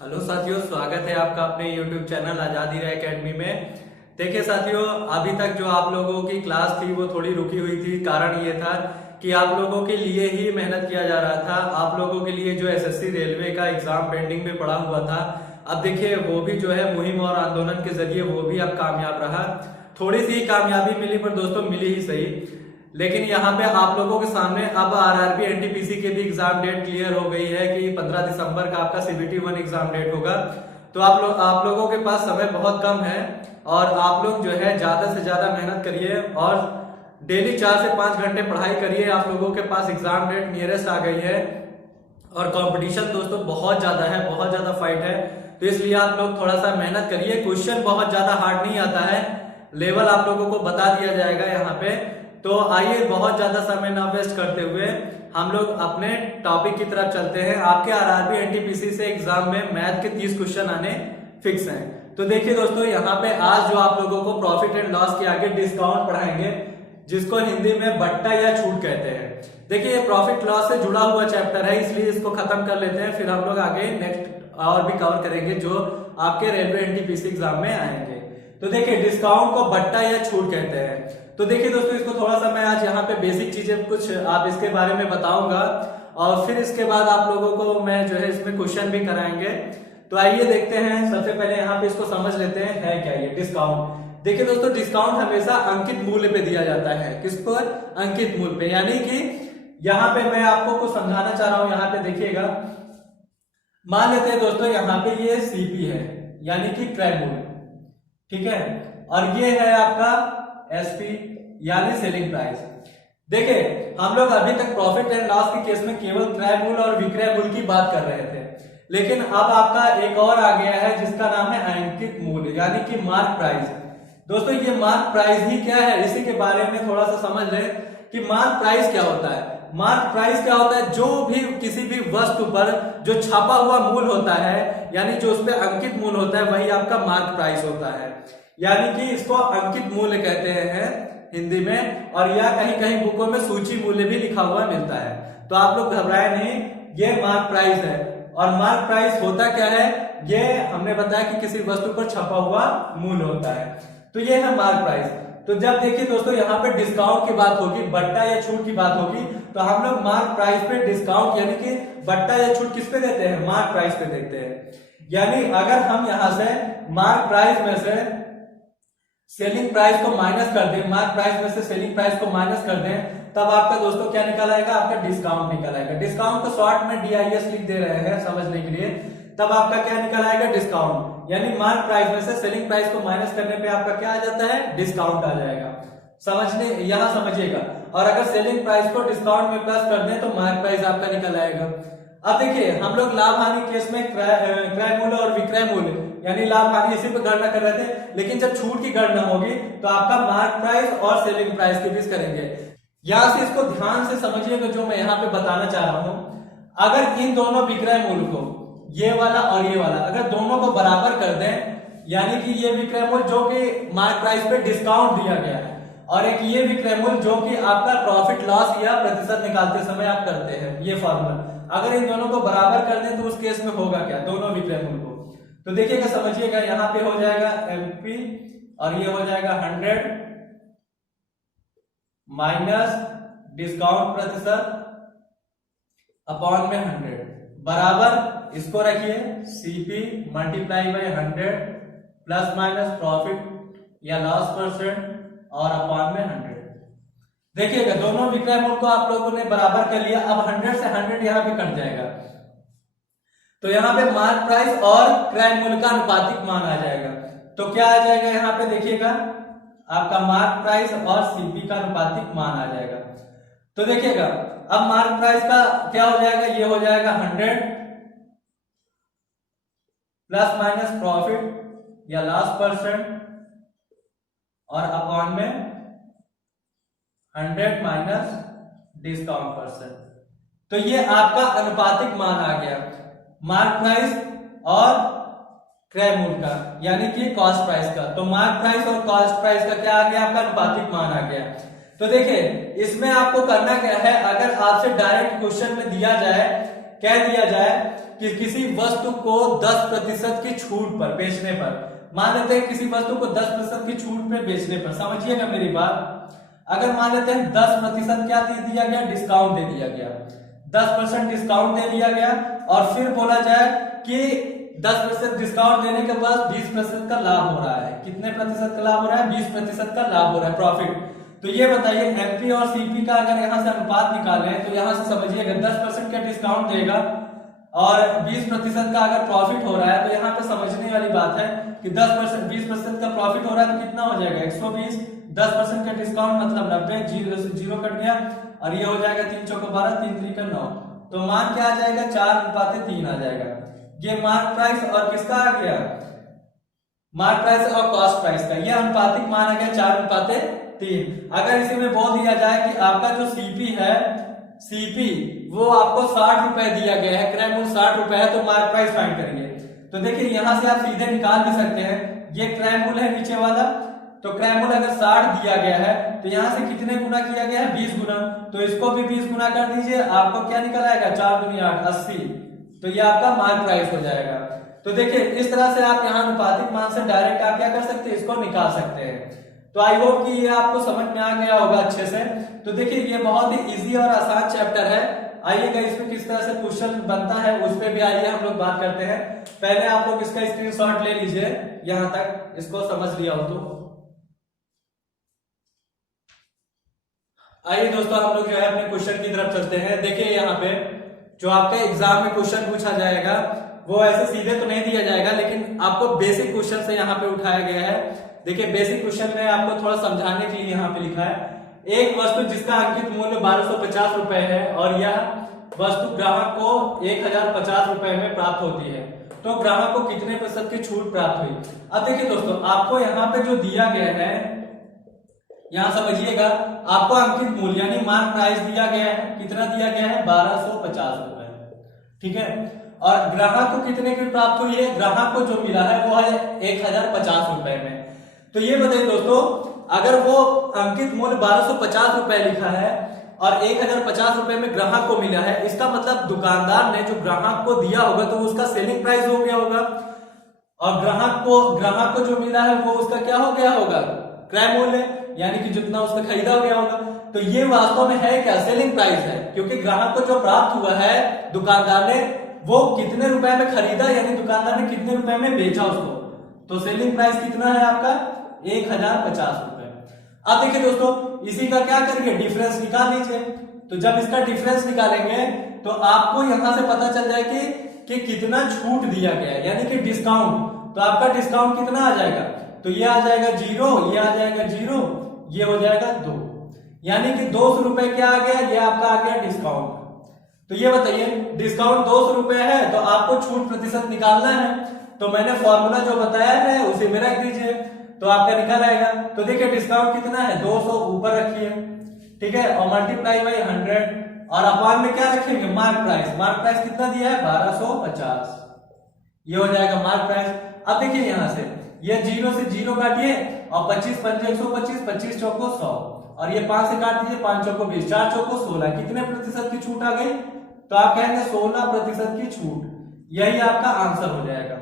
Hello साथियों, स्वागत है आपका अपने YouTube चैनल आजादी राय एकेडमी में। देखिए साथियों, अभी तक जो आप लोगों की क्लास थी वो थोड़ी रुकी हुई थी। कारण ये था कि आप लोगों के लिए ही मेहनत किया जा रहा था। आप लोगों के लिए जो एसएससी रेलवे का एग्जाम पेंडिंग में पड़ा हुआ था, अब देखिए वो भी जो है मुहिम और आंदोलन के जरिए वो भी अब कामयाब रहा। थोड़ी सी कामयाबी मिली, पर दोस्तों मिली ही सही। लेकिन यहाँ पे आप लोगों के सामने अब आरआरबी एनटीपीसी के भी एग्जाम डेट क्लियर हो गई है कि 15 दिसंबर का आपका सीबीटी 1 एग्जाम डेट होगा। तो आप लोगों के पास समय बहुत कम है और आप लोग जो है ज्यादा से ज्यादा मेहनत करिए और डेली 4 से 5 घंटे पढ़ाई करिए। आप लोगों के पास एग्जाम डेट नियरेस्ट आ गई है और कंपटीशन दोस्तों बहुत ज्यादा है, बहुत ज्यादा फाइट है। तो इसलिए आप लोग थोड़ा सा मेहनत करिए। क्वेश्चन बहुत ज्यादा हार्ड नहीं आता है, लेवल आप लोगों को बता दिया जाएगा यहाँ पे। तो आइए बहुत ज्यादा समय ना वेस्ट करते हुए हम लोग अपने टॉपिक की तरफ चलते हैं। आपके आरआरबी एनटीपीसी से एग्जाम में मैथ के 30 क्वेश्चन आने फिक्स हैं। तो देखिए दोस्तों, यहाँ पे आज जो आप लोगों को प्रॉफिट एंड लॉस के आगे डिस्काउंट पढ़ाएंगे, जिसको हिंदी में बट्टा या छूट कहते हैं। देखिए ये प्रॉफिट लॉस से जुड़ा हुआ चैप्टर है, इसलिए इसको खत्म कर लेते हैं, फिर हम लोग आगे नेक्स्ट और भी कवर करेंगे जो आपके रेलवे एनटीपीसी एग्जाम में आएंगे। तो देखिए डिस्काउंट को बट्टा या छूट कहते हैं। तो देखिए दोस्तों, इसको थोड़ा सा मैं आज यहाँ पे बेसिक चीजें कुछ आप इसके बारे में बताऊंगा और फिर इसके बाद आप लोगों को मैं जो है इसमें क्वेश्चन भी कराएंगे। तो आइए देखते हैं। सबसे पहले यहाँ पे इसको समझ लेते हैं है क्या ये डिस्काउंट। देखिए दोस्तों, डिस्काउंट हमेशा अंकित मूल्य पे दिया जाता है। किस पर? अंकित मूल्य पे। यानी कि यहाँ पे मैं आपको कुछ समझाना चाह रहा हूं। यहाँ पे देखिएगा, मान लेते हैं दोस्तों यहाँ पे ये सीपी है यानी कि क्रय मूल्य, ठीक है, और ये है आपका एसपी यानी सेलिंग प्राइस। देखिए हम लोग अभी तक प्रॉफिट एंड लॉस के केस में केवल क्रय मूल्य और विक्रय मूल्य की बात कर रहे थे, लेकिन अब आपका एक और आ गया है जिसका नाम है अंकित मूल्य यानी कि मार्क प्राइस। दोस्तों ये मार्क प्राइस ही क्या है, इसी के बारे में थोड़ा सा समझ लें कि मार्क प्राइस क्या होता है। मार्क प्राइस क्या होता है? जो भी किसी भी वस्तु पर जो छापा हुआ मूल्य होता है, यानी जो उस पर अंकित मूल्य होता है, वही आपका मार्क प्राइस होता है। यानी कि इसको अंकित मूल्य कहते हैं हिंदी में, और या कहीं कहीं बुकों में सूची मूल्य भी लिखा हुआ मिलता है। तो आप लोग घबराए नहीं, ये मार्क प्राइस है। और मार्क प्राइस होता क्या है, ये हमने बताया कि किसी वस्तु पर छपा हुआ मूल्य होता है। तो ये है मार्क प्राइस। तो जब देखिए दोस्तों यहाँ पे डिस्काउंट की बात होगी, बट्टा या छूट की बात होगी, तो हम लोग मार्क प्राइस पे डिस्काउंट यानी कि बट्टा या छूट किस पे देते हैं? मार्क प्राइस पे देते हैं। यानी अगर हम यहां से मार्क प्राइस में से सेलिंग प्राइस को माइनस कर दें, मार्क प्राइस में से सेलिंग प्राइस को माइनस कर दें, तब आपका दोस्तों क्या निकल आएगा? आपका डिस्काउंट निकल आएगा। डिस्काउंट को शॉर्ट में डीआईएस लिख दे रहे हैं समझने के लिए। तब आपका क्या निकल आएगा? डिस्काउंट। यानी मार्क प्राइस में से सेलिंग प्राइस को माइनस करने पे आपका क्या आ जाता है? डिस्काउंट आ जाएगा। समझने यहां समझिएगा। और अगर सेलिंग प्राइस को डिस्काउंट में प्लस कर दें तो मार्क प्राइस आपका निकल आएगा। अब देखिए हम लोग लाभ हानि केस में क्रय मूल्य और विक्रय मूल्य यानी लाभ हानि इसी पे गणना कर रहे थे, लेकिन जब छूट की गणना होगी तो आपका मार्क प्राइस और सेलिंग प्राइस के बीच करेंगे। यहां से इसको ध्यान से समझिएगा जो मैं यहाँ पे बताना चाह रहा हूं। अगर इन दोनों विक्रय मूल्य को, ये वाला और ये वाला, अगर दोनों को बराबर कर दें, यानी कि ये विक्रय मूल्य जो कि मार्क प्राइस पे डिस्काउंट दिया गया है और एक ये विक्रय मूल्य जो कि आपका प्रॉफिट लॉस या प्रतिशत निकालते समय आप करते हैं, ये फॉर्मूला, अगर इन दोनों को बराबर कर दें तो उस केस में होगा क्या? दोनों विक्रय मूल्य को तो देखिएगा, समझिएगा, यहाँ पे हो जाएगा एमपी और ये हो जाएगा 100 माइनस डिस्काउंट प्रतिशत अपॉन में 100 बराबर इसको रखिए CP multiply by 100 plus minus profit या लॉस परसेंट और अपॉन में 100। देखिएगा दोनों विक्रय मूल्य को आप लोगों ने बराबर कर लिया। अब 100 से 100 यहाँ पे कट जाएगा, तो यहाँ पे मार्क प्राइस और क्रय मूल्य का अनुपातिक मान आ जाएगा। तो क्या आ जाएगा यहाँ पे देखिएगा, आपका मार्क प्राइस और सीपी का अनुपातिक मान आ जाएगा। तो देखिएगा अब मार्क प्राइस का क्या हो जाएगा, ये हो जाएगा 100 प्लस माइनस प्रॉफिट या लॉस परसेंट और अपॉन में 100 माइनस डिस्काउंट परसेंट। तो ये आपका अनुपातिक मान आ गया मार्क प्राइस और क्रय मूल्य का, यानी कि कॉस्ट प्राइस का। तो मार्क प्राइस और कॉस्ट प्राइस का क्या आ गया? आपका अनुपातिक मान आ गया। तो देखिए इसमें आपको करना क्या है, अगर आपसे डायरेक्ट क्वेश्चन में दिया जाए, कह दिया जाए कि किसी वस्तु को 10% की छूट पर बेचने पर, मान लेते हैं किसी वस्तु को 10% की छूट पे बेचने पर, समझिएगा मेरी बात। अगर मान लेते हैं 10% क्या दे दिया गया, डिस्काउंट दे दिया गया, 10% डिस्काउंट दे दिया गया, और फिर बोला जाए कि 10% डिस्काउंट देने के बाद 20% का लाभ हो रहा है। कितने प्रतिशत का लाभ हो रहा है? 20% का लाभ हो रहा है, प्रॉफिट। तो ये बताइए एमपी और सीपी का अगर यहाँ से अनुपात निकालें तो यहाँ से समझिएगा 10% का डिस्काउंट देगा और 20% का अगर प्रॉफिट हो रहा है, तो यहाँ पे समझने वाली बात है कि 10% 20% का प्रॉफिट हो रहा है तो कितना हो जाएगा 120, 10% का डिस्काउंट मतलब 90, जीरो से जीरो कट गया और ये हो जाएगा 3 चौको 12, 3 3 का 9, तो मान क्या आ जाएगा 4:3 आ जाएगा। ये मार्क प्राइस और किसका आ गया, मार्क प्राइस और कॉस्ट प्राइस का, ये अनुपातिक मान आ गया 4:3। अगर इसी में बोल दिया जाए कि आपका जो सीपी है, सीपी वो आपको 60 रुपए दिया गया है, क्रय मूल्य 60 रुपए है, तो मार्क प्राइस फाइंड करेंगे। तो देखिए यहां से आप सीधे निकाल भी सकते हैं, ये क्रय मूल्य है नीचे वाला, तो क्रय मूल्य अगर 60 दिया गया है तो यहां से कितने गुना किया गया है 20 गुना, तो इसको भी 20 गुना कर दीजिए, आपको क्या निकल आएगा 4 दूनी 8, 80, तो ये आपका मार्क प्राइस हो जाएगा। तो देखिए इस तरह से आप यहाँ अनुपातिक मान से डायरेक्ट आप क्या कर सकते हैं, इसको निकाल सकते हैं। तो आई होप कि ये आपको समझ में आ गया होगा अच्छे से। तो देखिए ये बहुत ही इजी और आसान चैप्टर है, आइएगा इसमें किस तरह से क्वेश्चन बनता है उस पर भी आइए हम लोग बात करते हैं। पहले आप लोग इसका स्क्रीनशॉट ले लीजिए, यहां तक इसको समझ लिया हो तो आइए दोस्तों हम लोग जो है अपने क्वेश्चन की तरफ चलते हैं। देखिए यहाँ पे जो आपके एग्जाम में क्वेश्चन पूछा जाएगा वो ऐसे सीधे तो नहीं दिया जाएगा, लेकिन आपको बेसिक क्वेश्चन से यहाँ पे उठाया गया है। देखिए बेसिक क्वेश्चन में आपको थोड़ा समझाने के लिए यहाँ पे लिखा है, एक वस्तु जिसका अंकित मूल्य 1250 रुपए है और यह वस्तु ग्राहक को 1050 रुपए में प्राप्त होती है, तो ग्राहक को कितने प्रतिशत की छूट प्राप्त हुई। अब देखिए दोस्तों आपको यहाँ पे जो दिया गया है, यहाँ समझिएगा, आपको अंकित मूल्य यानी मार्क प्राइस दिया गया है, कितना दिया गया है 1250 रुपए, ठीक है, और ग्राहक को कितने की प्राप्त हुई है, ग्राहक को जो मिला है वो है 1050 रुपए में। तो ये बताइए दोस्तों अगर वो अंकित मूल्य 1250 रुपए लिखा है और 1050 रुपए में ग्राहक को मिला है, इसका मतलब दुकानदार ने जो ग्राहक को दिया होगा तो उसका सेलिंग प्राइस हो गया होगा, और ग्राहक को जो मिला है वो उसका क्या हो गया होगा, क्रय मूल्य, यानी कि जितना उसका खरीदा हो गया होगा। तो ये वास्तव में है क्या, सेलिंग प्राइस है, क्योंकि ग्राहक को जो प्राप्त हुआ है दुकानदार ने वो कितने रुपए में खरीदा, यानी दुकानदार ने कितने रुपए में बेचा उसको, तो सेलिंग प्राइस कितना है आपका 1050 रुपए। अब देखिए दोस्तों इसी का क्या करेंगे, डिफरेंस निकाल लीजिए। तो जब इसका डिफरेंस निकालेंगे तो आपको यहां से पता चल जाए कि कितना छूट दिया गया है, यानी कि डिस्काउंट। तो आपका डिस्काउंट कितना आ जाएगा, तो ये आ जाएगा 0, ये आ जाएगा 0, ये हो जाएगा 2, यानी कि 200 रुपए क्या आ गया, ये आपका आ गया डिस्काउंट। तो ये बताइए डिस्काउंट 200 रुपए है तो आपको छूट प्रतिशत निकालना है, तो मैंने फॉर्मूला जो बताया है उसे में रख दीजिए तो आपका निकल आएगा। तो देखिए डिस्काउंट कितना है 200 ऊपर रखिए, ठीक है, और मल्टीप्लाई बाई 100 और अपान में क्या रखेंगे मार्क प्राइस, मार्क प्राइस कितना दिया है 1250, ये हो जाएगा मार्क प्राइस। अब देखिए यहां से ये 0 से 0 काटिए और 25 पंजे 125, 25 चौको 100 और ये 5 से काट दीजिए, 5 चौको 20, 4 चौको 16, कितने प्रतिशत की छूट आ गई, तो आप कहेंगे 16% की छूट, यही आपका आंसर हो जाएगा।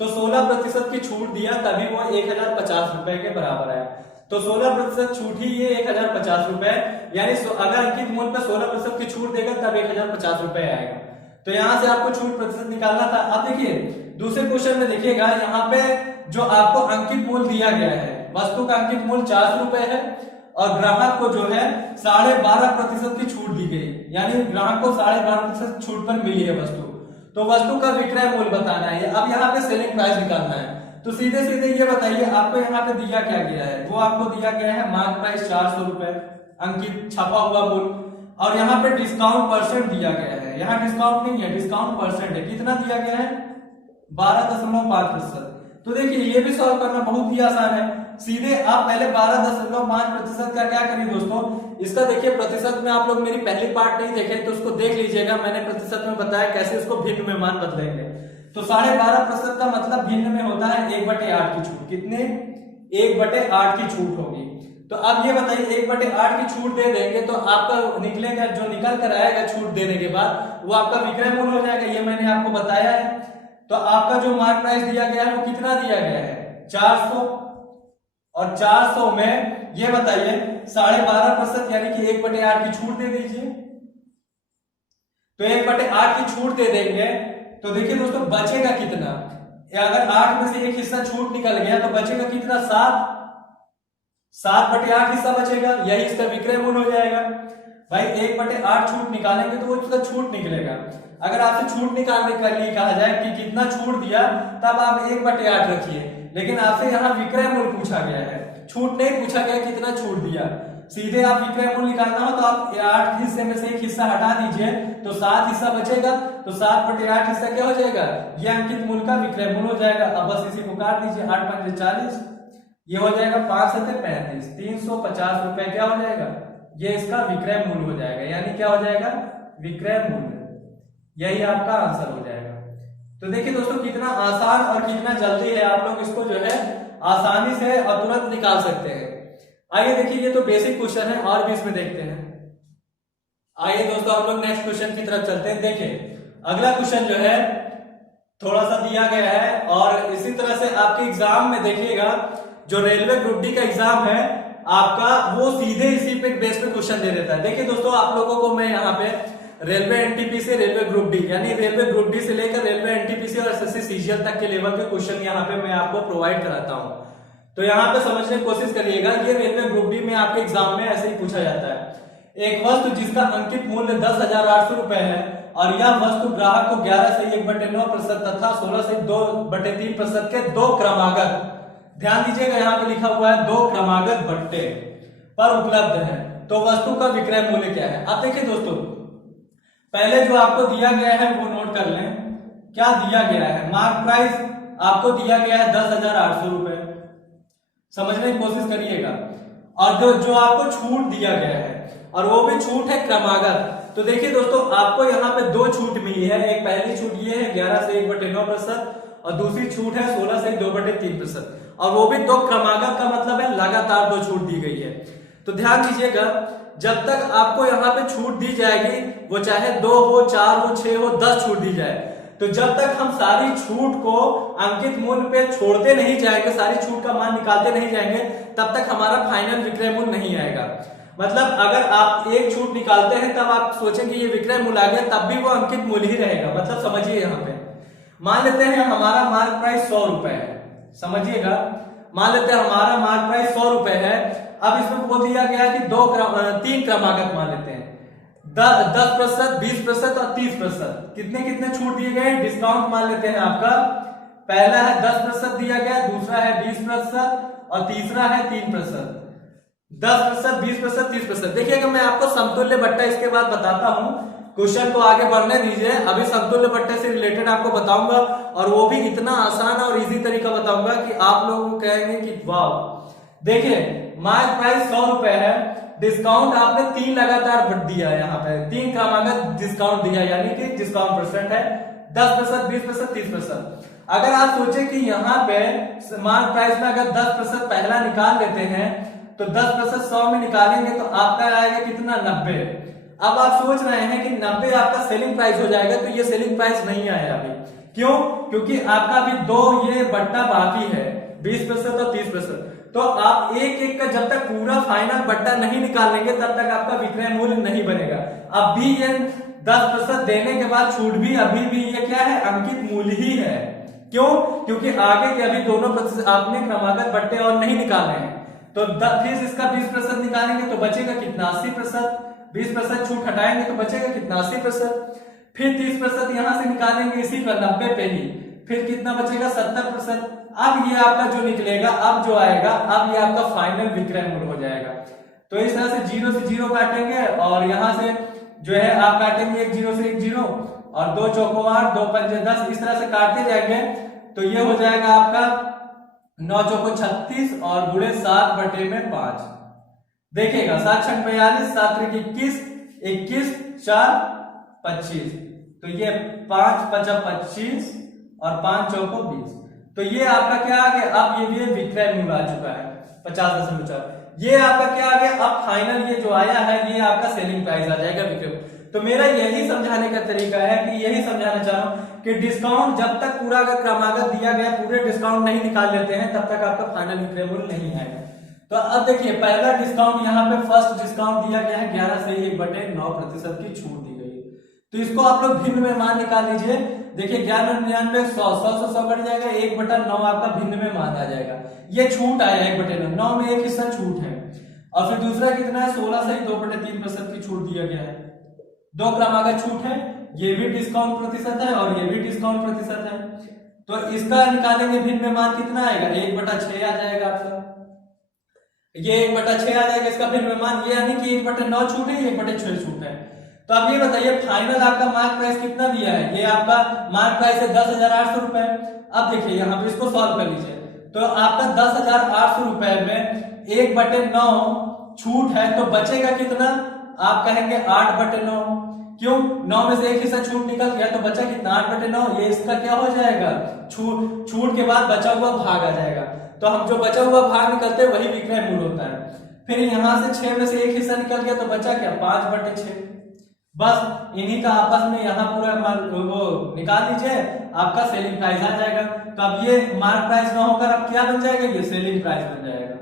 तो 16% की छूट दिया तभी वो 1050 रुपए के बराबर आया, तो 16% छूट ही ये 1050 रुपए, यानी अगर अंकित मूल्य पे 16% की छूट देगा तब 1050 रुपए आएगा। तो यहाँ से आपको छूट प्रतिशत निकालना था। अब देखिए दूसरे क्वेश्चन में देखिएगा, यहाँ पे जो आपको अंकित मूल्य दिया गया है, वस्तु का अंकित मूल्य 400 रुपए है और ग्राहक को जो है 12.5% की छूट दी गई, यानी ग्राहक को 12.5% छूट पर मिली है वस्तु, तो वस्तु का विक्रय मूल्य बताना है। अब यहाँ पे सेलिंग प्राइस निकालना है, तो सीधे सीधे ये बताइए आपको यहाँ पे दिया क्या गया है, वो आपको दिया गया है मार्क प्राइस 400 रुपए अंकित छपा हुआ मूल्य, और यहाँ पे डिस्काउंट परसेंट दिया गया है, यहाँ डिस्काउंट नहीं है, डिस्काउंट परसेंट है, कितना दिया गया है 12.5%। तो देखिए ये भी सॉल्व करना बहुत ही आसान है, सीधे आप पहले 12.5% का क्या करिए दोस्तों, इसका देखिए प्रतिशत में आप लोग मेरी पहली पार्ट नहीं देखे तो उसको देख लीजिएगा, मैंने प्रतिशत में बताया कैसे उसको भिन्न में मान बदलेंगे। तो 12.5% का मतलब भिन्न में होता है 1/8 की छूट, कितने 1/8 की छूट होगी। तो अब ये बताइए 1/8 की छूट दे देंगे तो आपका निकलेगा, जो निकल कर आएगा छूट देने के बाद, वो आपका विक्रय मूल्य हो जाएगा। ये मैंने आपको बताया है। तो आपका जो मार्क प्राइस दिया गया है वो कितना दिया गया है? 400। और 400 में ये बताइए 12.5% यानी कि 1/8 की छूट दे दीजिए। तो 1/8 की छूट दे देंगे तो देखिए दोस्तों बचेगा कितना? अगर 8 में से एक हिस्सा छूट निकल गया तो बचेगा कितना? 7/8 हिस्सा बचेगा, यही इसका विक्रय मूल्य हो जाएगा। भाई 1/8 छूट निकालेंगे तो वो इसका छूट निकलेगा। अगर आपसे छूट निकालने के लिए कहा जाए कि कितना छूट दिया, तब आप 1/8 रखिए, लेकिन आपसे यहाँ विक्रय मूल्य पूछा गया है, छूट नहीं पूछा गया कितना छूट दिया। सीधे आप विक्रय मूल्य निकालना हो तो आप 8 हिस्से में से एक हिस्सा हटा दीजिए तो 7 हिस्सा बचेगा, तो 7/8 हिस्सा क्या हो जाएगा? ये अंकित मूल्य का विक्रय मूल्य हो जाएगा। अब बस इसी को काट दीजिए, 8 पंजे 40, ये हो जाएगा 5 सत्ते 35, 350 रुपए क्या हो जाएगा? ये इसका विक्रय मूल्य हो जाएगा। यानी क्या हो जाएगा? विक्रय मूल्य। यही आपका आंसर हो जाएगा। तो देखिए दोस्तों कितना आसान और कितना जल्दी है, आप लोग इसको जो है आसानी से और तुरंत निकाल सकते हैं। आइए देखिए, ये तो बेसिक क्वेश्चन है, और भी इसमें देखते हैं। आइए दोस्तों हम लोग नेक्स्ट क्वेश्चन की तरफ चलते हैं। देखिए अगला क्वेश्चन जो है थोड़ा सा दिया गया है, और इसी तरह से आपके एग्जाम में देखिएगा जो रेलवे ग्रुप डी का एग्जाम है आपका, वो सीधे इसी पे बेस पे क्वेश्चन दे देता है। देखिए दोस्तों आप लोगों को मैं यहाँ पे railway NTPC, railway group D, यानी रेलवे ग्रुप डी से लेकर रेलवे एनटीपीसी और एसएससी सीजीएल तक के लेवल के क्वेश्चन यहाँ पे मैं आपको प्रोवाइड कराता हूँ। तो यहाँ पे समझने की कोशिश करिएगा। ये रेलवे ग्रुप डी में आपके एग्जाम में ऐसे ही पूछा जाता है। एक वस्तु जिसका अंकित मूल्य 10,800 रुपए है और यह वस्तु ग्राहक को 11 से 1/9% तथा 16 से 2/3% के दो क्रमागत, ध्यान दीजिएगा यहाँ पे लिखा हुआ है 2 क्रमागत बट्टे पर उपलब्ध है, तो वस्तु का विक्रय मूल्य क्या है? अब देखिए दोस्तों पहले जो आपको दिया गया है वो नोट कर लें। क्या दिया गया है? मार्क प्राइस आपको दिया गया है 10,800 रुपए, समझने की कोशिश करिएगा। और जो आपको छूट दिया गया है, और वो भी छूट है क्रमागत। तो देखिए दोस्तों आपको यहाँ पे 2 छूट मिली है। एक पहली छूट ये है 11 से 1/9%, और दूसरी छूट है 16 से 2/3%, और वो भी 2 क्रमागत का मतलब है लगातार 2 छूट दी गई है। तो ध्यान दीजिएगा, जब तक आपको यहाँ पे छूट दी जाएगी, वो चाहे 2 हो, 4 हो, 6 हो, 10 छूट दी जाए, तो जब तक हम सारी छूट को अंकित मूल्य पे छोड़ते नहीं जाएंगे, सारी छूट का मान निकालते नहीं जाएंगे, तब तक हमारा फाइनल विक्रय मूल्य नहीं आएगा। मतलब अगर आप एक छूट निकालते हैं तब आप सोचेंगे ये विक्रय मूल्य आ गया, तब भी वो अंकित मूल्य ही रहेगा। मतलब समझिए, यहाँ पे मान लेते हैं हमारा मार्क प्राइस 100 रुपए है, समझिएगा, मान लेते हैं हमारा मार्क प्राइस 100 रुपए है। अब इसमें बोल दिया गया कि 3 क्रमागत मान लेते हैं, 10%, 20% और 30%। कितने कितने छूट दिए गए? डिस्काउंट मान लेते हैं आपका, पहला है 10% दिया गया, दूसरा है 20% और तीसरा है 3%। 10%, 20%, 30%। देखिएगा मैं आपको समतुल्य बट्टा इसके बाद बताता हूं, क्वेश्चन को आगे बढ़ने दीजिए। अभी समतुल्य बट्टे से रिलेटेड आपको बताऊंगा, और वो भी इतना आसान और इजी तरीका बताऊंगा कि आप लोगों को कहेंगे कि वाह। देखिए मार्क प्राइस 100 रुपए है, डिस्काउंट आपने 3 लगातार बढ़ दिया है, यहाँ पे 3 क्रमागत डिस्काउंट दिया, यानी कि डिस्काउंट परसेंट है 10%, 20%, 30%। अगर आप सोचे कि यहाँ पे मार्क प्राइस में अगर 10% पहला निकाल लेते हैं तो 10% 100 में निकालेंगे तो आपका आएगा कितना? 90। अब आप सोच रहे हैं कि 90 आपका सेलिंग प्राइस हो जाएगा, तो ये सेलिंग प्राइस नहीं आया अभी। क्यों? क्योंकि आपका अभी 2 ये बट्टा बाकी है, 20% और 30%। तो आप एक एक का जब तक पूरा फाइनल बट्टा नहीं निकालेंगे तब तक आपका विक्रय मूल्य नहीं बनेगा। अब भी ये 10% देने के बाद छूट भी अभी भी ये क्या है? अंकित मूल्य ही है। क्यों? क्योंकि आगे के अभी दोनों प्रतिशत आपने क्रमागत बट्टे और नहीं निकाले हैं। तो फिर इसका 20% निकालेंगे तो बचेगा कितना? 80%। 20% छूट हटाएंगे तो बचेगा कितना? 80%। फिर 30% यहां से निकालेंगे इसी पर 90 पे ही, फिर कितना बचेगा? 70%। अब ये आपका जो निकलेगा, अब जो आएगा, अब ये आपका फाइनल विक्रय मूल्य हो जाएगा। तो इस तरह से 0 से 0 काटेंगे, और यहां से जो है आप काटेंगे 1 0 से 1 0, और 2 चौको 8, 2 पंजे 10, इस तरह से काटते जाएंगे। तो ये हो जाएगा आपका 9 चौको 36 और गुणे 7/5। देखिएगा 7 छक 42, 7 त्रिक 21, 21 4 25। तो ये 5 5 25 और 5 चौको 20। तो ये आपका क्या आ गया? अब ये भी विक्रय मूल्य आ चुका है 50.4। ये आपका क्या आ गया, अब फाइनल ये जो आया है ये आपका सेलिंग प्राइस आ जाएगा विक्रय। तो मेरा यही समझाने का तरीका है कि यही समझाना चाह रहा हूं कि डिस्काउंट जब तक पूरा अगर क्रमागत दिया गया पूरे डिस्काउंट नहीं निकाल लेते हैं तब तक आपका फाइनल विक्रय मूल्य नहीं आएगा। तो अब देखिए पहला डिस्काउंट यहाँ पे फर्स्ट डिस्काउंट दिया गया है 11 से 1/9% की छूट दी गई है। तो इसको आप लोग भिन्न में मान निकाल लीजिए। देखिए 1199 100 कट जाएगा, 1/9 आपका भिन्न में मान आ जाएगा। ये छूट आया 1/9 में एक हिस्सा छूट है। और फिर दूसरा कितना है 16 से 2/3% की छूट दिया गया है। 2 क्रमागत छूट है, ये भी डिस्काउंट प्रतिशत है और ये भी डिस्काउंट प्रतिशत है। तो इसका निकालेंगे भिन्न में मान कितना आएगा 1/6 आ जाएगा आपका। ये 1/6 आ जाएगा इसका भिन्न में मान, ये यानी कि 1/9 छूट है, 1/6 छूट है। तो अब ये बताइए फाइनल आपका मार्क प्राइस कितना दिया है, ये आपका मार्क प्राइस है 10,800 रुपए। अब देखिए यहाँ पे इसको सॉल्व कर लीजिए। तो आपका 10,800 रुपए में 1/9 छूट है तो बचेगा कितना, आप कहेंगे 8/9। क्यों, 9 में से एक हिस्सा छूट निकल गया तो बचा कितना 8/9। ये इसका क्या हो जाएगा, छूट के बाद बचा हुआ भाग आ जाएगा। तो हम जो बचा हुआ भाग निकलते हैं वही विक्रय मूल्य होता है। फिर यहां से 6 में से एक हिस्सा निकल गया तो बचा क्या 5/6। बस इन्हीं का आपस में यहाँ पूरा वो निकाल लीजिए, आपका सेलिंग प्राइस आ जाएगा। तो अब ये मार्क प्राइस ना होकर अब क्या बन जाएगा, ये सेलिंग प्राइस बन जाएगा।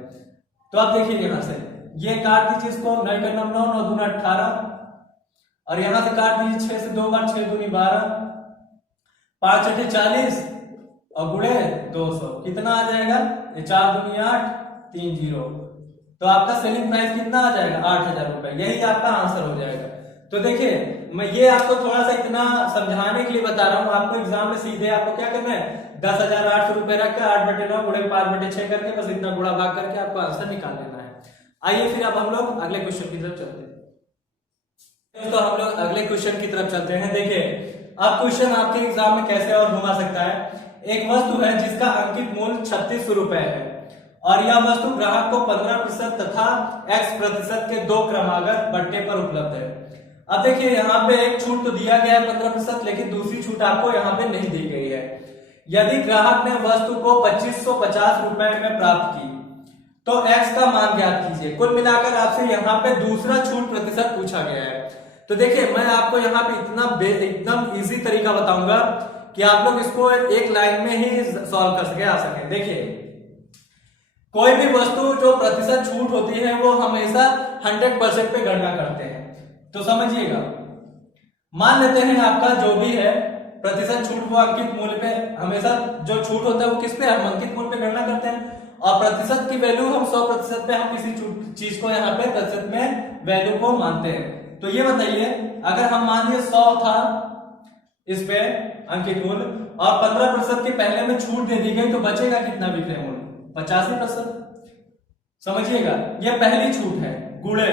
तो अब देखिए यहाँ से ये काट दीजिए इसको, 9 का 9 9 9 दूना 18 और यहां से काट दीजिए 6 से 2 बार, 6 दूनी 12, 5 8 40 और गुणे 200 कितना आ जाएगा, 4 दूनी 8 3 0। तो आपका सेलिंग प्राइस कितना आ जाएगा 8,000 रुपए। यही आपका आंसर हो जाएगा। तो देखिए मैं ये आपको थोड़ा सा इतना समझाने के लिए बता रहा हूं, आपको एग्जाम में सीधे आपको क्या करना है 10,800 रुपए रख के 8/9 गुणे 5/6 करके बस इतना गुणा भाग करके आपको आंसर निकाल लेना है। आइए फिर अब हम लोग अगले क्वेश्चन की तरफ चलते हैं। तो हम लोग अगले क्वेश्चन की तरफ चलते हैं। देखिए अब क्वेश्चन आपके एग्जाम में कैसे और घुमा सकता है। एक वस्तु है जिसका अंकित मूल्य 3600 रुपए है और यह वस्तु ग्राहक को 15% तथा x% के 2 क्रमागत बट्टे पर उपलब्ध है। अब देखिए यहाँ पे एक छूट तो दिया गया है 15%, लेकिन दूसरी छूट आपको यहाँ पे नहीं दी गई है। यदि ग्राहक ने वस्तु को 2550 रुपए में प्राप्त की तो x का मान ज्ञात कीजिए। कुल मिलाकर आपसे यहाँ पे दूसरा छूट प्रतिशत पूछा गया है। तो देखिए मैं आपको यहाँ पे एकदम इजी तरीका बताऊंगा कि आप लोग इसको एक लाइन में ही सॉल्व कर सके आ सके। देखिए कोई भी वस्तु जो प्रतिशत छूट होती है वो हमेशा 100% पे गणना करते हैं। तो समझिएगा, मान लेते हैं आपका जो भी है प्रतिशत छूट वो अंकित मूल्य पे, हमेशा जो छूट होता है वो किस पे, हम अंकित मूल्य पे गणना करते हैं। और प्रतिशत की वैल्यू हम 100% पे हम किसी चीज को यहाँ पे प्रतिशत में वैल्यू को मानते हैं। तो ये बताइए अगर हम मान लिए 100 था इस पे अंकित मूल्य और 15% के पहले में छूट दे दी गई तो बचेगा कितना विक्रय मूल्य 85%। समझिएगा ये पहली छूट है, गुणे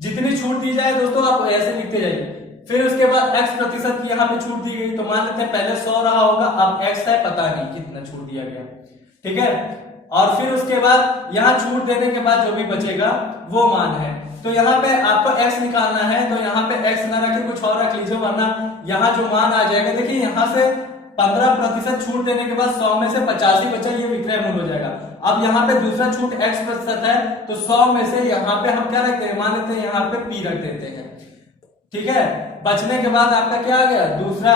जितनी छूट दी जाए दोस्तों आप ऐसे लिखते जाइए। फिर उसके बाद x% की यहाँ पे छूट दी गई तो मान लेते हैं पहले 100 रहा होगा, अब x है पता नहीं कितना छूट दिया गया, ठीक है। और फिर उसके बाद यहाँ छूट देने के बाद जो भी बचेगा वो मान है। तो यहाँ पे आपको x निकालना है तो यहाँ पे x ना रखे कुछ और रख लीजिए, वरना यहाँ जो मान आ जाएगा देखिए यहाँ से 15% छूट देने के बाद 100 में से 85 बचा, ये विक्रय मूल्य हो जाएगा। अब यहाँ पे दूसरा छूट x% है तो 100 में से यहाँ पे हम क्या रखते हैं, मान लेते हैं यहाँ पे p रख देते हैं, ठीक है। बचने के बाद आपका क्या आ गया दूसरा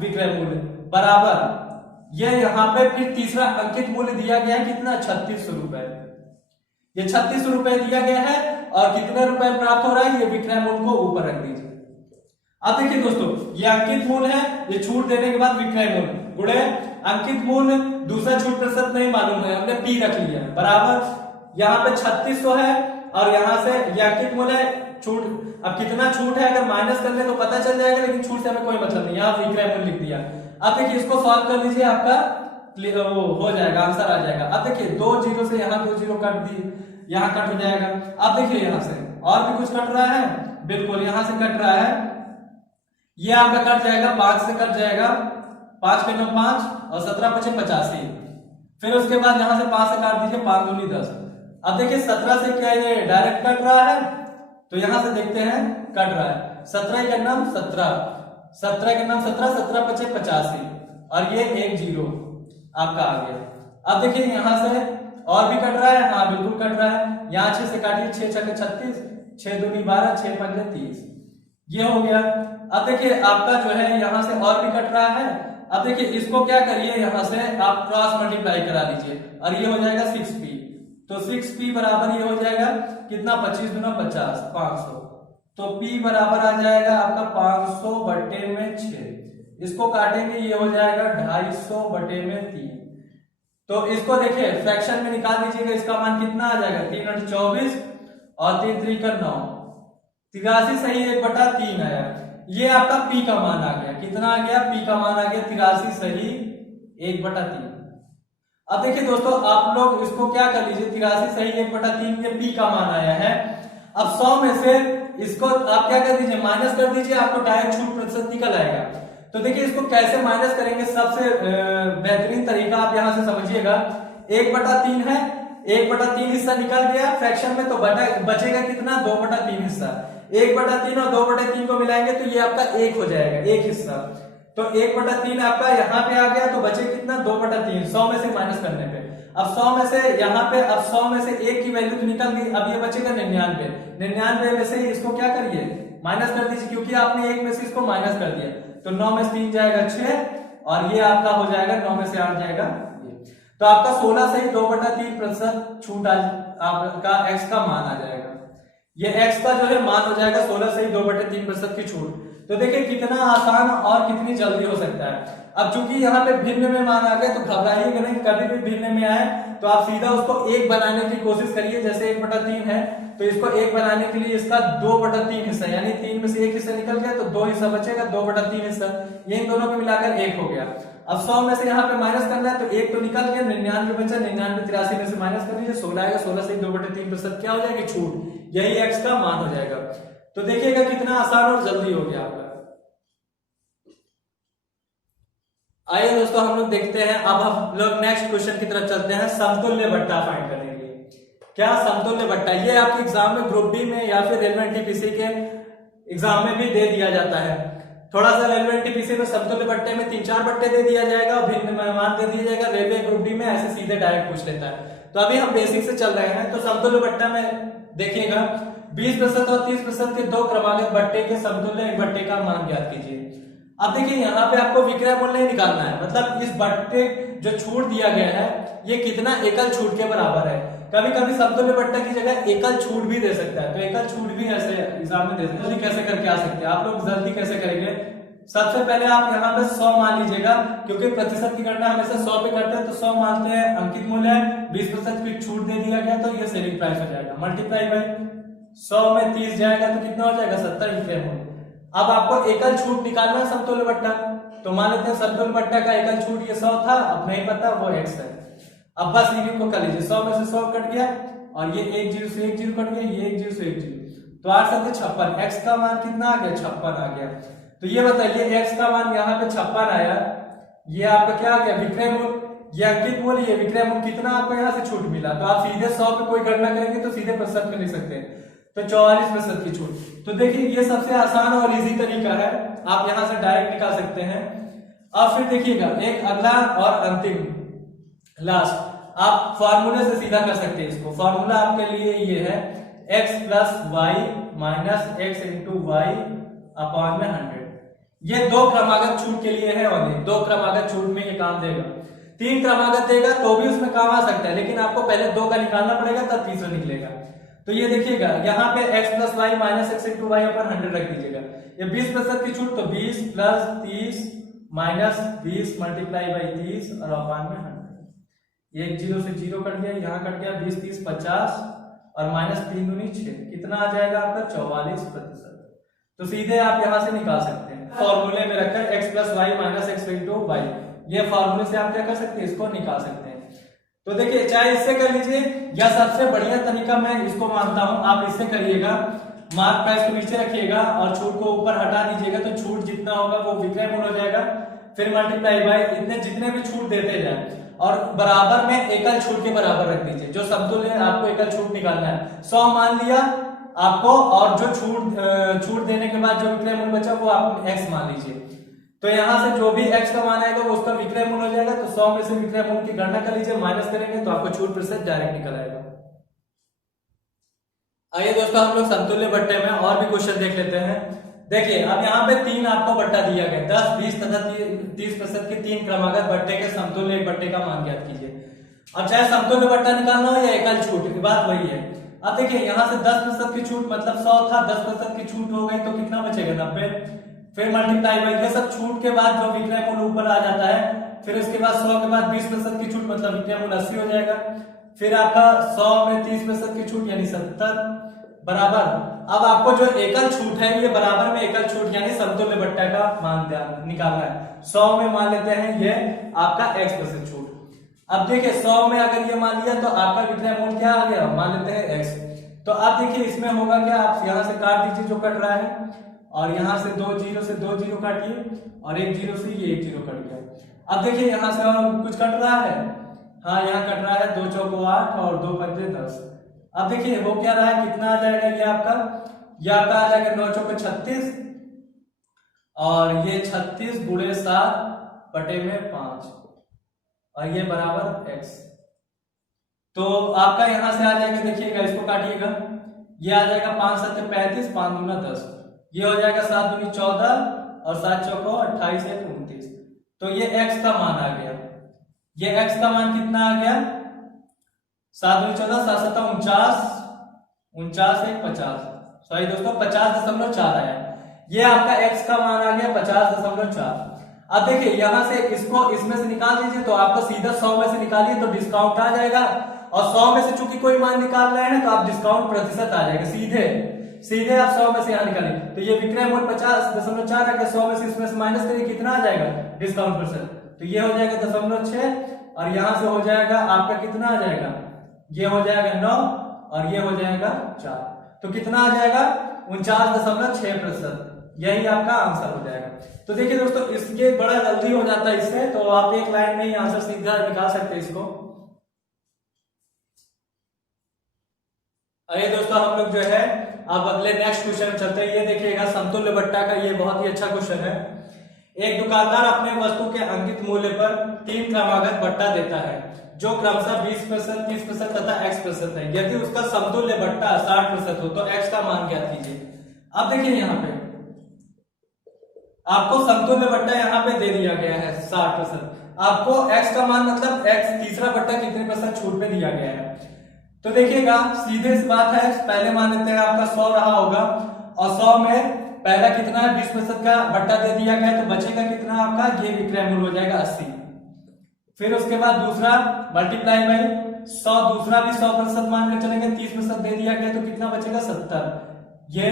विक्रय मूल्य बराबर ये यहाँ पे फिर तीसरा अंकित मूल्य दिया गया है कितना 3600 रुपए। ये 3600 रुपए दिया गया है और कितने रुपए प्राप्त हो रहा है, ये विक्रय मूल्य को ऊपर रख दीजिए। अब देखिए दोस्तों ये अंकित मूल्य है, ये छूट देने के बाद विक्रय मूल्य गुणे अंकित मूल्य, दूसरा छूट प्रतिशत नहीं मालूम है हमने p रख लिया है बराबर यहाँ पे 3600 है और यहाँ से ये अंकित मूल्य है, छूट अब कितना छूट है अगर माइनस कर ले तो पता चल जाएगा, लेकिन छूट से हमें कोई मतलब नहीं, यहाँ विक्रय मूल्य लिख दिया। अब देखिए इसको सॉल्व कर लीजिए, आपका वो हो जाएगा, आंसर आ जाएगा। अब देखिए 2 0 से यहाँ 2 0 काट दी, यहाँ कट हो जाएगा। अब देखिए यहाँ से और भी कुछ कट रहा है, बिल्कुल यहाँ से कट रहा है, ये आपका कट जाएगा 5 से कट जाएगा, 5 के 9 5 और 17 5 85। फिर उसके बाद यहाँ से 5 से काट दीजिए, 5 दूनी 10। अब देखिए 17 से क्या ये डायरेक्ट कट रहा है, तो यहाँ से देखते हैं कट रहा है 17 के नाम 17, 17 के नाम 17, 17 5 85 और ये 1 0 आपका आ गया। अब देखिए यहाँ से और भी कट रहा है, हाँ बिल्कुल कट रहा है। यहाँ 6 से काटिए, 6 छक्के 36, 6 दूनी 12, 6 पंजे 30, ये हो गया। अब देखिए आपका जो है यहाँ से और भी कट रहा है। अब देखिए इसको क्या करिए, यहाँ से आप क्रॉस मल्टीप्लाई करा लीजिए और ये हो जाएगा 6p। तो 6p बराबर ये हो जाएगा कितना, 25 दूना 50, 500। तो p बराबर आ जाएगा आपका 500 बटे में 6। इसको काटेंगे, ये हो जाएगा 250 बटे में 3। तो इसको देखिए फ्रैक्शन में निकाल दीजिएगा, इसका मान कितना आ जाएगा, 3 8 24 और 3 3 का 9, 83 सही 1/3 आया। ये आपका p का मान आ गया, कितना आ गया, p का मान आ गया 83 सही 1/3। अब देखिए दोस्तों आप लोग इसको क्या कर लीजिए, 83 सही 1/3 ये p का मान आया है। अब 100 में से इसको आप क्या कर दीजिए, माइनस कर दीजिए, आपको डायरेक्ट छूट प्रतिशत निकल आएगा। तो देखिए इसको कैसे माइनस करेंगे, सबसे बेहतरीन तरीका आप यहां से समझिएगा। 1/3 है, 1/3 हिस्सा निकल गया फ्रैक्शन में, तो बचेगा कितना, 2/3 हिस्सा। 1/3 और 2/3 को मिलाएंगे तो ये आपका 1 हो जाएगा, एक हिस्सा। तो 1/3 आपका यहाँ पे आ गया, तो बचे कितना, 2/3, 100 में से माइनस करने पे। अब 100 में से यहाँ पे, अब 100 में से 1 की वैल्यू तो निकल गई, अब ये बचेगा 99। 99 में से इसको क्या करिए, माइनस कर दीजिए, क्योंकि आपने 1 में से इसको माइनस कर दिया। तो 9 में से 3 जाएगा 6 और ये आपका हो जाएगा 9 में से 8 जाएगा ये। तो आपका 16 सही 2/3% छूट आपका x का मान आ जाएगा। ये x का जो है मान हो जाएगा 16 सही 2/3% की छूट। तो देखिए कितना आसान और कितनी जल्दी हो सकता है। अब चूंकि यहाँ पे भिन्न में मान आ गया तो घबराइएगा नहीं, कभी भी भिन्न में आए तो आप सीधा उसको 1 बनाने की कोशिश करिए। जैसे 1/3 है तो इसको 1 बनाने के लिए इसका 2/3 हिस्सा, यानी 3 में से 1 हिस्सा निकल गया तो 2 हिस्सा बचेगा, 2/3 हिस्सा, ये इन दोनों को मिलाकर 1 हो गया। अब 100 में से यहाँ पे माइनस करना है तो 1 तो निकल गया, 99 बचा, 99 83 में से माइनस कर लीजिए, 16 आएगा, 16 से 2/3% क्या हो जाएगी, छूट, यही x का मान हो जाएगा। तो देखिएगा कितना आसान और जल्दी हो गया आपका। आइए दोस्तों हम लोग देखते हैं, अब हम लोग नेक्स्ट क्वेश्चन की तरफ चलते हैं, समतुल्य बट्टा फाइंड करने के लिए। क्या समतुल्य बट्टा, ये आपके एग्जाम में ग्रुप डी में या फिर रेलवे एनटीपीसी के एग्जाम में भी दे दिया जाता है। थोड़ा सा रेलवे एनटीपीसी में समतुल्य बट्टे में 3-4 बट्टे दे दिया जाएगा और भिन्न मान दे दिया जाएगा। रेलवे ग्रुप डी में ऐसे सीधे डायरेक्ट पूछ लेता है। तो अभी हम बेसिक से चल रहे हैं। तो समतुल्य बट्टा में देखिएगा 20% और 30% के दो क्रमागत बट्टे के समतुल्य एक बट्टे का मान ज्ञात कीजिए। अब देखिए यहाँ पे आपको विक्रय मूल्य निकालना है, मतलब इस बट्टे जो छूट दिया गया है ये कितना एकल छूट के बराबर है। कभी कभी समतुल्य बट्टा की जगह एकल छूट भी दे सकता है, तो एकल छूट भी ऐसे एग्जाम में दे सकते हैं। जल्दी कैसे करके आ सकते हैं आप लोग, जल्दी कैसे करेंगे, सबसे पहले आप यहाँ पे 100 मान लीजिएगा, क्योंकि प्रतिशत की गणना हमेशा 100 पे करते हैं। तो 100 मानते हैं, अंकित मूल्य है, 20% की छूट दे दिया गया तो ये सेलिंग प्राइस हो जाएगा, मल्टीप्लाई बाय 100 में 30 जाएगा तो कितना हो जाएगा, 70 विक्रय मूल्य। अब आपको एकल छूट निकालना है समतुल्य बट्टा, तो मान लेते हैं समतुल्य बट्टा का एकल छूट ये 100 था, अब नहीं पता वो x है। अब बस इन्हीं को कर लीजिए, 100 में से 100 कट गया और ये 1 0 से 1 0 कट गया, ये 1 0 से 1 0, तो 8 7 56, x का मान कितना आ गया, 56 आ गया। तो ये बताइए x का मान यहाँ पे 56 आया, ये आपका क्या आ गया, विक्रय मूल्य, ये अंकित मूल्य, ये विक्रय मूल्य, कितना आपको यहाँ से छूट मिला। तो आप सीधे 100 पे कोई गणना करेंगे तो सीधे प्रतिशत में लिख सकते हैं, तो 44% की छूट। तो देखिए ये सबसे आसान और इजी तरीका है, आप यहां से डायरेक्ट निकाल सकते हैं। अब फिर देखिएगा एक अगला और अंतिम लास्ट, आप फॉर्मूले से सीधा कर सकते हैं इसको। फॉर्मूला आपके लिए ये है x plus Y minus x into y upon में 100। ये दो क्रमागत छूट के लिए है, और दो क्रमागत छूट में ये काम देगा। 3 क्रमागत देगा तो भी उसमें काम आ सकता है, लेकिन आपको पहले 2 का निकालना पड़ेगा तब तीसरा निकलेगा। तो ये देखिएगा यहाँ पे x plus Y minus x into Y upon 100 रख दीजिएगा। ये 20% की छूट, तो 20 प्लस 30 माइनस 20 मल्टीप्लाई बाई 30 और अपान में 100। 1 0 से 0 कट गया, यहाँ कट गया 20 30 50 और माइनस 3 दूनी 6, कितना आ जाएगा आपका 44%। तो सीधे आप यहाँ से निकाल सकते हैं फॉर्मूले में रखकर x plus Y minus x into y, ये फॉर्मूले से आप क्या कर सकते हैं, इसको निकाल सकते हैं। तो देखिए चाहे इससे कर लीजिए या सबसे बढ़िया तरीका मैं इसको मानता हूं, आप इससे करिएगा, मार्क प्राइस को नीचे रखिएगा और छूट को ऊपर हटा दीजिएगा, तो छूट जितना होगा वो विक्रय मूल्य हो जाएगा, फिर मल्टीप्लाई बाय इतने जितने भी छूट देते जाए और बराबर में एकल छूट के बराबर रख दीजिए। जो समतुल्य है आपको एकल छूट निकालना है, 100 मान लिया आपको, और जो छूट देने के बाद जो विक्रय मूल्य बचा वो आप x मान लीजिए। तो यहां से जो भी x का मान आएगा वो उसका विक्रय मूल्य हो जाएगा, तो 100 में से विक्रय मूल्य की गणना कर लीजिए, माइनस करेंगे तो आपको छूट प्रतिशत डायरेक्ट निकल आएगा। आइए दोस्तों हम लोग समतुल्य बट्टे में और भी क्वेश्चन देख लेते हैं। देखिए अब यहाँ पे 3 आपको बट्टा दिया गया, 10, 20 तथा 30% की 3 क्रमागत बट्टे के समतुल्य एक बट्टे का मान ज्ञात कीजिए। अब चाहे समतुल्य बट्टा निकालना हो या एकल छूट, बात वही है। अब देखिए यहाँ से 10% की छूट मतलब 100 था, 10% की छूट हो गई तो कितना बचेगा 90, फिर मल्टीप्लाई बाई, ये सब छूट के बाद जो विक्रय मूल्य ऊपर आ जाता है, फिर उसके बाद 100 के बाद 20% की छूट मतलब विक्रय मूल्य 80 हो जाएगा, फिर आपका 100 में 30% की छूट यानी 70 बराबर। अब आपको जो एकल छूट है ये बराबर में एकल छूट यानी समतुल्य बट्टा का मान निकालना है। 100 में मान लेते हैं ये आपका x% छूट। अब देखिए 100 में अगर ये मान लिया तो आपका विक्रय मूल्य क्या आ गया, मान लेते हैं x। तो आप देखिए इसमें होगा क्या, आप यहां से काट दीजिए जो कट रहा है, और यहां से 2 जीरो से 2 जीरो काटिए, और 1 जीरो से ये 1 जीरो कट गया। अब देखिए यहां से और कुछ कट रहा है, हाँ यहाँ कट रहा है, 2 चौको 8 और 2 पंजे 10। अब देखिए हो क्या रहा है, कितना आ जाएगा ये आपका आ जाएगा 9 चौको 36, और ये 36 गुणे 7 बटे में 5, और ये बराबर x। तो आपका यहां से आ जाएगा, देखिएगा इसको काटिएगा, ये आ जाएगा 5 7 35, 5 दूना 10, ये हो जाएगा 7 दूनी 14 और 7 चौको 28 1 29। तो ये x का मान आ गया, ये x का मान कितना आ गया, 7 दूनी 14, 7 7 49, 49 1 50, सॉरी दोस्तों 50.4 आया। ये आपका x का मान आ गया 50.4। अब देखिए यहां से इसको इसमें से निकाल दीजिए तो आपको सीधा 100 में से निकालिए तो डिस्काउंट आ जाएगा, और 100 में से चूंकि कोई मान निकाल रहे हैं तो आप डिस्काउंट प्रतिशत आ जाएगा, सीधे आप 100 में से यहां निकालिए। तो ये विक्रय मूल्य 50.4 आ गया, 100 में से इसमें से माइनस करिए कितना आ जाएगा डिस्काउंट प्रतिशत, तो ये हो जाएगा 0.6, और यहां से हो जाएगा आपका कितना आ जाएगा, ये हो जाएगा 9 और ये हो जाएगा 4, तो कितना आ जाएगा 49.6%। यही आपका आंसर हो जाएगा। तो देखिए दोस्तों इसके बड़ा जल्दी हो जाता है इससे, तो आप एक लाइन में ही आंसर सीधा निकाल सकते हैं इसको। आइए दोस्तों हम लोग जो है अब अगले नेक्स्ट क्वेश्चन चलते हैं। ये देखिएगा समतुल्य बट्टा का ये बहुत ही अच्छा क्वेश्चन है। एक दुकानदार अपने वस्तु के अंकित मूल्य पर 3 क्रमागत बट्टा देता है जो क्रमशः 20%, 30% तथा x% है। यदि उसका समतुल्य बट्टा 60% हो तो x का मान ज्ञात कीजिए। अब देखिए यहाँ पे आपको समतुल्य बट्टा यहाँ पे दे दिया गया है 60%, आपको x का मान मतलब x तीसरा बट्टा कितने % छूट पे दिया गया है। तो देखिएगा सीधे सी बात है, पहले मान लेते हैं आपका 100 रहा होगा, और 100 में पहला कितना है 20% का बट्टा दे दिया गया है, तो बचेगा कितना आपका, ये विक्रय मूल्य हो जाएगा 80। फिर उसके बाद दूसरा मल्टीप्लाई बाई 100, दूसरा भी 100% मान के चलेंगे, 30% दे दिया गया तो कितना बचेगा 70, ये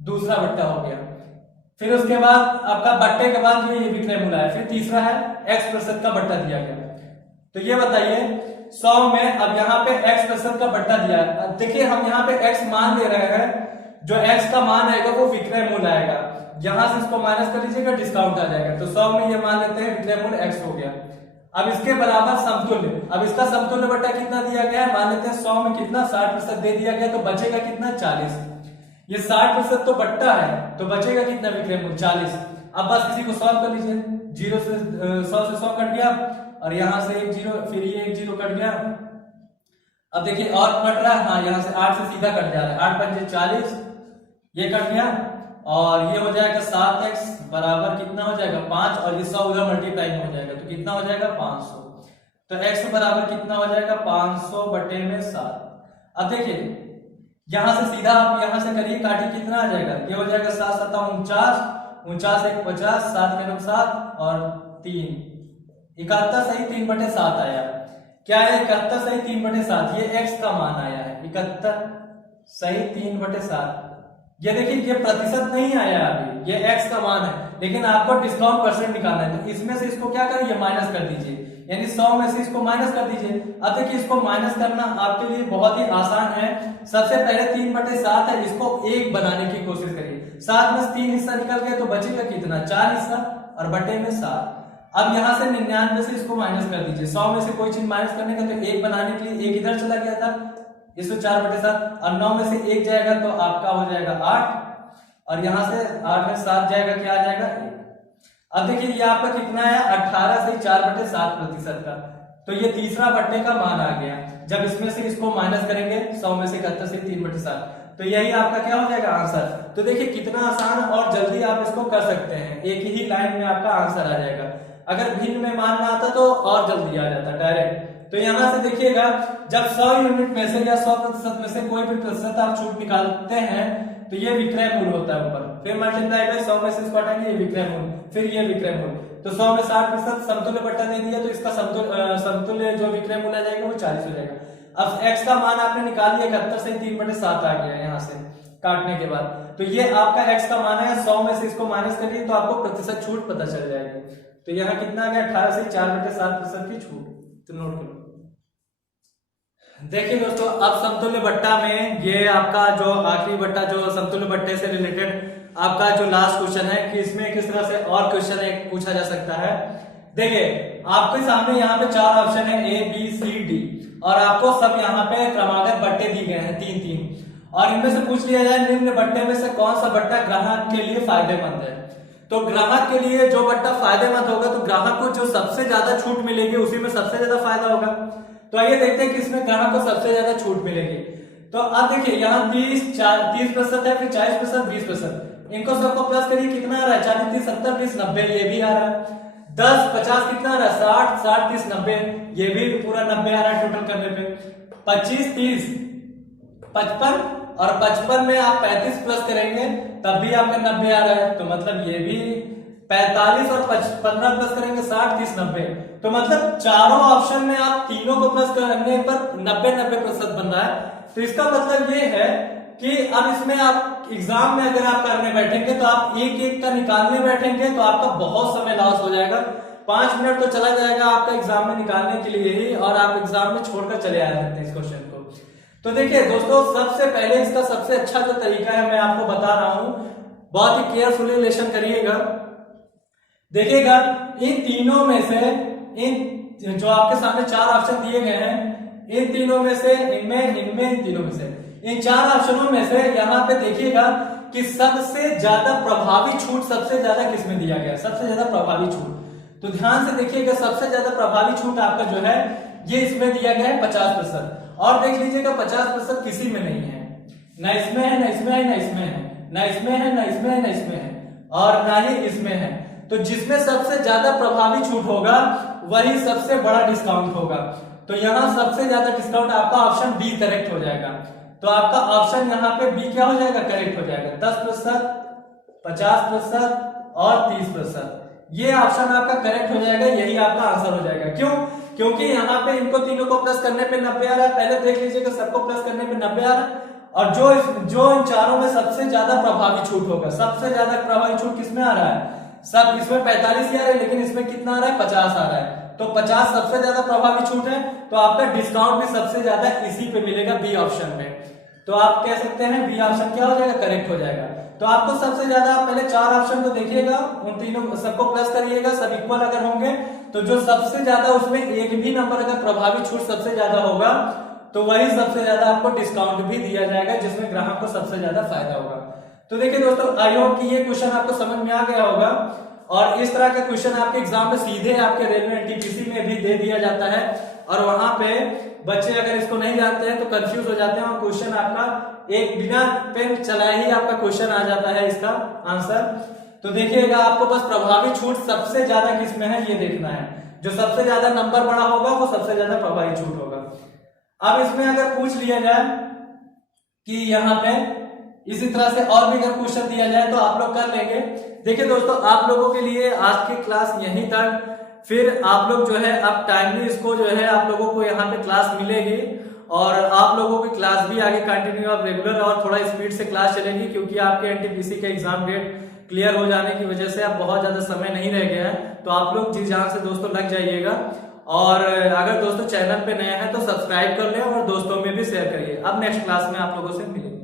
दूसरा बट्टा हो गया। फिर उसके बाद आपका बट्टे के बाद ये विक्रय मूल्य है, फिर तीसरा है x% का बट्टा दिया गया। तो ये बताइए 100 में अब यहाँ पे x% का बट्टा दिया है, देखिए हम यहाँ पे x मान ले रहे हैं, जो x का मान आएगा वो विक्रय मूल्य आएगा, यहां से इसको माइनस कर लीजिएगा डिस्काउंट आ जाएगा। तो 100 में ये मान लेते हैं विक्रय मूल्य x हो गया। अब इसके बराबर समतुल्य, अब इसका समतुल्य बट्टा कितना दिया गया है, मान लेते हैं 100 में कितना 60% दे दिया गया, तो बचेगा कितना 40। ये 60% तो बट्टा है, तो बचेगा कितना विक्रय मूल्य 40। अब बस इसी को सॉल्व कर लीजिए, 0 से 100 से 100 कट गया, और यहां से 1 जीरो, फिर ये 1 जीरो कट गया। अब देखिए और कट रहा है, हाँ यहाँ से 8 से सीधा कट जा रहा है, 8 पंजे 40, ये कट गया, और ये हो जाएगा 7x बराबर कितना हो जाएगा 5, और ये 100 उधर मल्टीप्लाई में हो जाएगा तो कितना हो जाएगा 500। तो x बराबर कितना हो जाएगा 500 बटे में 7। अब देखिए यहां से सीधा आप यहां से करिए, काटिए, कितना आ जाएगा, ये हो जाएगा 7 7 49, 49 1 50, 7 के 7 और 3 71 सही 3/7 आया। क्या है 71 सही 3/7, ये x का मान आया है 71 सही 3/7। ये देखिए ये प्रतिशत नहीं आया अभी, ये x का मान है, लेकिन आपको डिस्काउंट परसेंट निकालना है, तो इसमें से इसको क्या करें, ये माइनस कर दीजिए, यानी 100 में से इसको माइनस कर दीजिए। अब देखिए इसको माइनस करना आपके लिए बहुत ही आसान है। सबसे पहले 3/7 है, इसको 1 बनाने की कोशिश करिए, 7 में 3 हिस्सा निकल गया तो बचेगा कितना 4 हिस्सा, और बटे में 7। अब यहां से 99 से इसको माइनस कर दीजिए, 100 में से कोई चीज माइनस करने का तो 1 बनाने के लिए 1 इधर चला गया था, इसको 4/7, और 9 में से 1 जाएगा तो आपका हो जाएगा 8, और यहां से 8 में 7 जाएगा क्या आ जाएगा 1। अब देखिए ये आपका कितना है, 18 से 4/7% का। तो ये तीसरा बट्टे का मान आ गया। जब इसमें से इसको माइनस करेंगे 100 में से 71 से 3/7, तो यही आपका क्या हो जाएगा आंसर। तो देखिए कितना आसान और जल्दी आप इसको कर सकते हैं, एक ही लाइन में आपका आंसर आ जाएगा। अगर भिन्न में मान ना आता तो और जल्दी आ जाता डायरेक्ट। तो यहां से देखिएगा, जब 100 यूनिट में से या 100% में से कोई भी प्रतिशत आप छूट निकालते हैं तो ये विक्रय मूल्य होता है ऊपर, फिर मल्टीप्लाई बाय 100 में से इसको हटाएंगे, ये विक्रय मूल्य, फिर ये विक्रय मूल्य। तो 100 में 60% समतुल्य बट्टा दे दिया, तो इसका समतुल्य जो विक्रय मूल्य आ जाएगा वो 40 हो जाएगा। अब x का मान आपने निकाल लिया, 71 से 3/7 आ गया यहाँ से काटने के बाद। तो ये आपका x का मान है, 100 में से इसको माइनस करिए तो आपको प्रतिशत छूट पता चल जाएगी। तो यहाँ कितना आ गया, 18 से 4/7% की छूट। तो नोट करो। देखिए दोस्तों, अब समतुल्य बट्टा में ये आपका जो आखिरी बट्टा जो समतुल्य बट्टे से रिलेटेड आपका जो लास्ट क्वेश्चन है कि इसमें किस तरह से और क्वेश्चन एक पूछा जा सकता है। देखिए आपके सामने यहाँ पे 4 ऑप्शन है, A B C D, और आपको सब यहाँ पे क्रमागत बट्टे दिए गए हैं 3-3, और इनमें से पूछ लिया जाए निम्न बट्टे में से कौन सा बट्टा ग्राहक के लिए फायदेमंद है। तो ग्राहक के लिए जो बट्टा फायदेमंद होगा, तो ग्राहक को जो सबसे ज्यादा छूट मिलेगी उसी में सबसे ज्यादा फायदा होगा। तो आइए देखते हैं कि इसमें ग्राहक को सबसे ज्यादा छूट मिलेगी। तो अब देखिए यहाँ 30% है, फिर 40%, 20%, इनको सबको प्लस करिए, कितना आ रहा है, 40, 30, 70, 20, 90, ये भी आ रहा है। 10, 50 कितना आ रहा है, 60, 60, 30, 90, ये भी पूरा 90 आ रहा है टोटल करने पे। 25, 30, 55, और 55 में आप 35 प्लस करेंगे तब भी आपका 90 आ रहा है। तो मतलब ये भी 45 और 15 प्लस करेंगे 60, 30, 90। तो मतलब चारों ऑप्शन में आप तीनों को प्लस करने पर 90% बन रहा है। तो इसका मतलब ये है कि अब इसमें आप एग्जाम में अगर आप करने बैठेंगे तो आप एक एक का निकालने बैठेंगे तो आपका बहुत समय लॉस हो जाएगा। 5 मिनट तो चला जाएगा आपका एग्जाम में निकालने के लिए ही, और आप एग्जाम में छोड़कर चले आ सकते हैं इस क्वेश्चन को। तो देखिए दोस्तों, सबसे पहले इसका सबसे अच्छा जो तरीका है मैं आपको बता रहा हूं, बहुत ही केयरफुली लेसन करिएगा। देखिएगा इन तीनों में से, इन जो आपके सामने 4 ऑप्शन दिए गए हैं, इन तीनों में से, इनमें इन तीनों में से, इन 4 ऑप्शनों में से यहाँ पे देखिएगा कि सबसे ज्यादा प्रभावी छूट सबसे ज्यादा किसमें दिया गया है, सबसे ज्यादा प्रभावी छूट। तो ध्यान से देखिएगा, सबसे ज्यादा प्रभावी छूट आपका जो है ये इसमें दिया गया है 50%। और देख लीजिएगा 50% किसी में नहीं है, ना इसमें है, ना इसमें है, ना इसमें है, ना इसमें है, ना इसमें है, ना इसमें है, और ना ही इसमें है। तो जिसमें सबसे ज्यादा प्रभावी छूट होगा वही सबसे बड़ा डिस्काउंट होगा। तो यहाँ सबसे ज्यादा डिस्काउंट आपका ऑप्शन बी करेक्ट हो जाएगा। तो आपका ऑप्शन यहाँ पे बी क्या हो जाएगा, करेक्ट हो जाएगा। 10%, 50% और 30%, ये ऑप्शन आपका करेक्ट हो जाएगा, यही आपका आंसर हो जाएगा। क्यों? क्योंकि यहाँ पे इनको तीनों को प्लस करने पे 90 आ रहा है। पहले देख लीजिएगा, सबको प्लस करने पे 90 आ रहा है, और जो इन चारों में सबसे ज्यादा प्रभावी छूट होगा, सबसे ज्यादा प्रभावी छूट किसमें आ रहा है, सब इसमें 45 ही आ रहा है, लेकिन इसमें कितना आ रहा है, 50 आ रहा है। तो 50 सबसे ज्यादा प्रभावी छूट है, तो आपका डिस्काउंट भी सबसे ज्यादा इसी पे मिलेगा, बी ऑप्शन में। तो आप कह सकते हैं बी ऑप्शन क्या हो जाएगा, करेक्ट हो जाएगा। तो आपको सबसे ज्यादा पहले 4 ऑप्शन को देखिएगा, उन तीनों सबको प्लस करिएगा, सब इक्वल अगर होंगे तो जो सबसे ज्यादा उसमें एक भी नंबर अगर प्रभावी छूट सबसे ज्यादा होगा तो वही सबसे ज्यादा आपको डिस्काउंट भी दिया जाएगा, जिसमें ग्राहक को सबसे ज्यादा फायदा होगा। तो देखिए दोस्तों, आई होप कि ये क्वेश्चन आपको समझ में आ गया होगा, और इस तरह का क्वेश्चन आपके एग्जाम में सीधे आपके रेलवे एनटीपीसी में भी दे दिया जाता है, और वहां पे बच्चे अगर इसको नहीं जानते हैं तो कंफ्यूज हो जाते हैं, और क्वेश्चन आपका एक बिना पेन चलाए ही आपका क्वेश्चन आ जाता है इसका आंसर। तो देखिएगा, आपको बस प्रभावी छूट सबसे ज्यादा किसमें है ये देखना है, जो सबसे ज्यादा नंबर बड़ा होगा वो सबसे ज्यादा प्रभावी छूट होगा। अब इसमें अगर पूछ लिया जाए कि यहाँ पे इसी तरह से और भी अगर क्वेश्चन दिया जाए तो आप लोग कर लेंगे। देखिए दोस्तों, आप लोगों के लिए आज की क्लास यहीं तक, फिर आप लोग जो है अब टाइमली इसको जो है आप लोगों को यहाँ पे क्लास मिलेगी, और आप लोगों की क्लास भी आगे कंटिन्यू अब रेगुलर और थोड़ा स्पीड से क्लास चलेगी, क्योंकि आपके एनटीपीसी के एग्जाम डेट क्लियर हो जाने की वजह से अब बहुत ज्यादा समय नहीं रह गया है। तो आप लोग जी जान से दोस्तों लग जाइएगा, और अगर दोस्तों चैनल पे नए हैं तो सब्सक्राइब कर लें और दोस्तों में भी शेयर करिए। अब नेक्स्ट क्लास में आप लोगों से मिलेंगे।